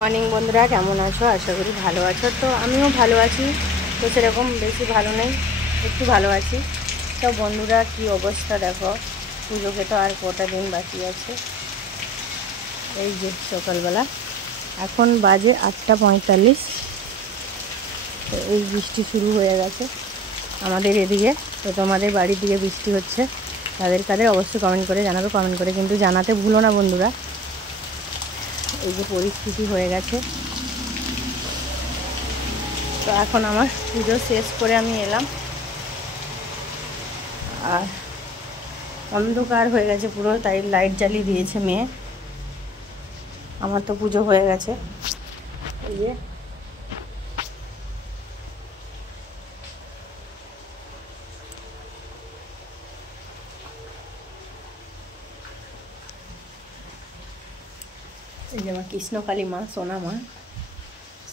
Morning বন্ধুরা, কেমন আছো? আশা করি ভালো আছো। তো আমিও ভালো আছি, তো সেরকম বেশি ভালো নেই, একটু ভালো আছি। তো বন্ধুরা, কি অবস্থা দেখো, পুজোকে তো আর কটা দিন বাকি আছে। এই যে সকালবেলা এখন বাজে 8:45। তো এই বৃষ্টি শুরু হয়ে গেছে আমাদের এদিকে। তো তোমাদের বাড়ির দিকে বৃষ্টি হচ্ছে, তাদের অবশ্যই কমেন্ট করে জানাবে। কমেন্ট করে কিন্তু জানাতে ভুলো না বন্ধুরা। এই যে পরিস্থিতি হয়ে গেছে। তো এখন আমার পুজো শেষ করে আমি এলাম, আর অন্ধকার হয়ে গেছে পুরো, তাই লাইট জ্বালিয়ে দিয়েছে মেয়ে। আমার তো পুজো হয়ে গেছে। এই যে আমার কৃষ্ণকালী মা, সোনা মা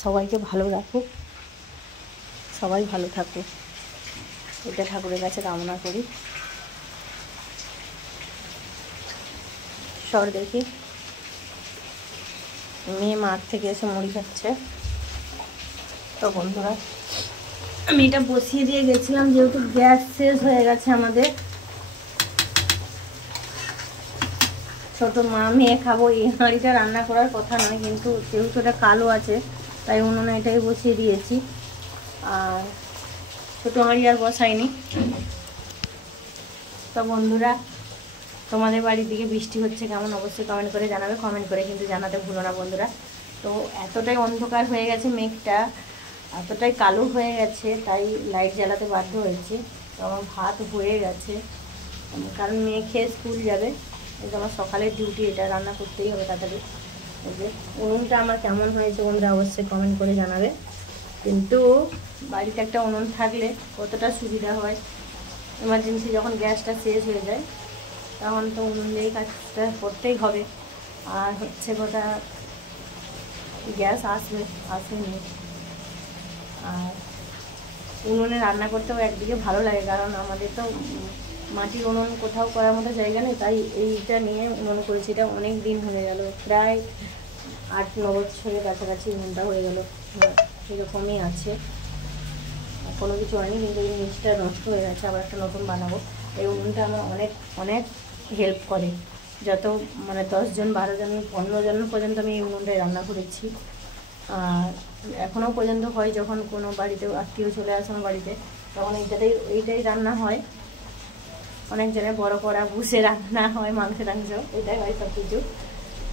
সবাইকে ভালো রাখুক, সবাই ভালো থাকুক, এটা ঠাকুরের কাছে কামনা করি। সর দেখি, মেয়ে মাঠ থেকে এসে মুড়ি খাচ্ছে। তো বন্ধুরা, আমি এটা বসিয়ে দিয়ে গেছিলাম, যেহেতু গ্যাস শেষ হয়ে গেছে আমাদের। ছোটো মা মেয়ে খাবো, এই হাঁড়িটা রান্না করার কথা নয়, কিন্তু যেহেতু এটা কালো আছে তাই উনুনে এটাই বসিয়ে দিয়েছি, আর ছোটো হাঁড়ি আর বসাইনি। তো বন্ধুরা, তোমাদের বাড়ির দিকে বৃষ্টি হচ্ছে কেমন অবশ্যই কমেন্ট করে জানাবে। কমেন্ট করে কিন্তু জানাতে ভুলো না বন্ধুরা। তো এতটাই অন্ধকার হয়ে গেছে, মেঘটা এতটাই কালো হয়ে গেছে, তাই লাইট জ্বালাতে বাধ্য হয়েছি। তো আমার ভাত হয়ে গেছে, কারণ মেয়ে খেয়ে স্কুল যাবে। এই যে আমার সকালের ডিউটি, এটা রান্না করতেই হবে তাড়াতাড়ি। এই যে উনুনটা আমার কেমন হয়েছে বন্ধুরা অবশ্যই কমেন্ট করে জানাবে। কিন্তু বাড়িতে একটা উনুন থাকলে কতটা সুবিধা হয়। এমার্জেন্সি যখন গ্যাসটা শেষ হয়ে যায় তখন তো উনুন দিয়েই কাজটা করতেই হবে। আর হচ্ছে কথা, গ্যাস আসেনি। আর উনুনে রান্না করতেও একদিকে ভালো লাগে, কারণ আমাদের তো মাটির উনুন কোথাও করার মতো জায়গা নেই, তাই এইটা নিয়ে উনুন করেছি। এটা অনেক দিন হয়ে গেল, প্রায় 8-9 বছরের কাছাকাছি উনুনটা হয়ে গেল, এরকমই আছে, কোনো কিছু হয়নি। কিন্তু এই জিনিসটা নষ্ট হয়ে গেছে, আবার একটা নতুন বানাবো। এই উনুনটা আমার অনেক অনেক হেল্প করে। যত 10 জন 12 জন 15 জন পর্যন্ত আমি এই উনুনটায় রান্না করেছি। আর এখনও পর্যন্ত হয়, যখন কোনো বাড়িতে আত্মীয় চলে আসে আমার বাড়িতে, তখন এইটাই রান্না হয়। অনেক জায়গায় বড় কড়া বুসে রান্না হয়, মাংস এটাই হয় সব কিছু।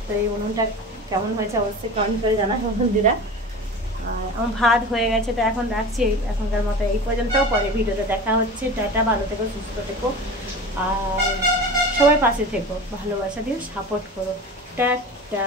তো এই উনুনটা কেমন হয়েছে অবশ্যই কমেন্ট করে জানাবো বন্ধুরা। আর আমার ভাত হয়ে গেছে, তো এখন রাখছি এখনকার মতো এই পর্যন্ত। পরে ভিডিওতে দেখা হচ্ছে। টাটা, ভালো থেকো, সুস্থ থেকো, আর সবাই পাশে থেকো, ভালোবাসা দিও, সাপোর্ট করো। টাটা।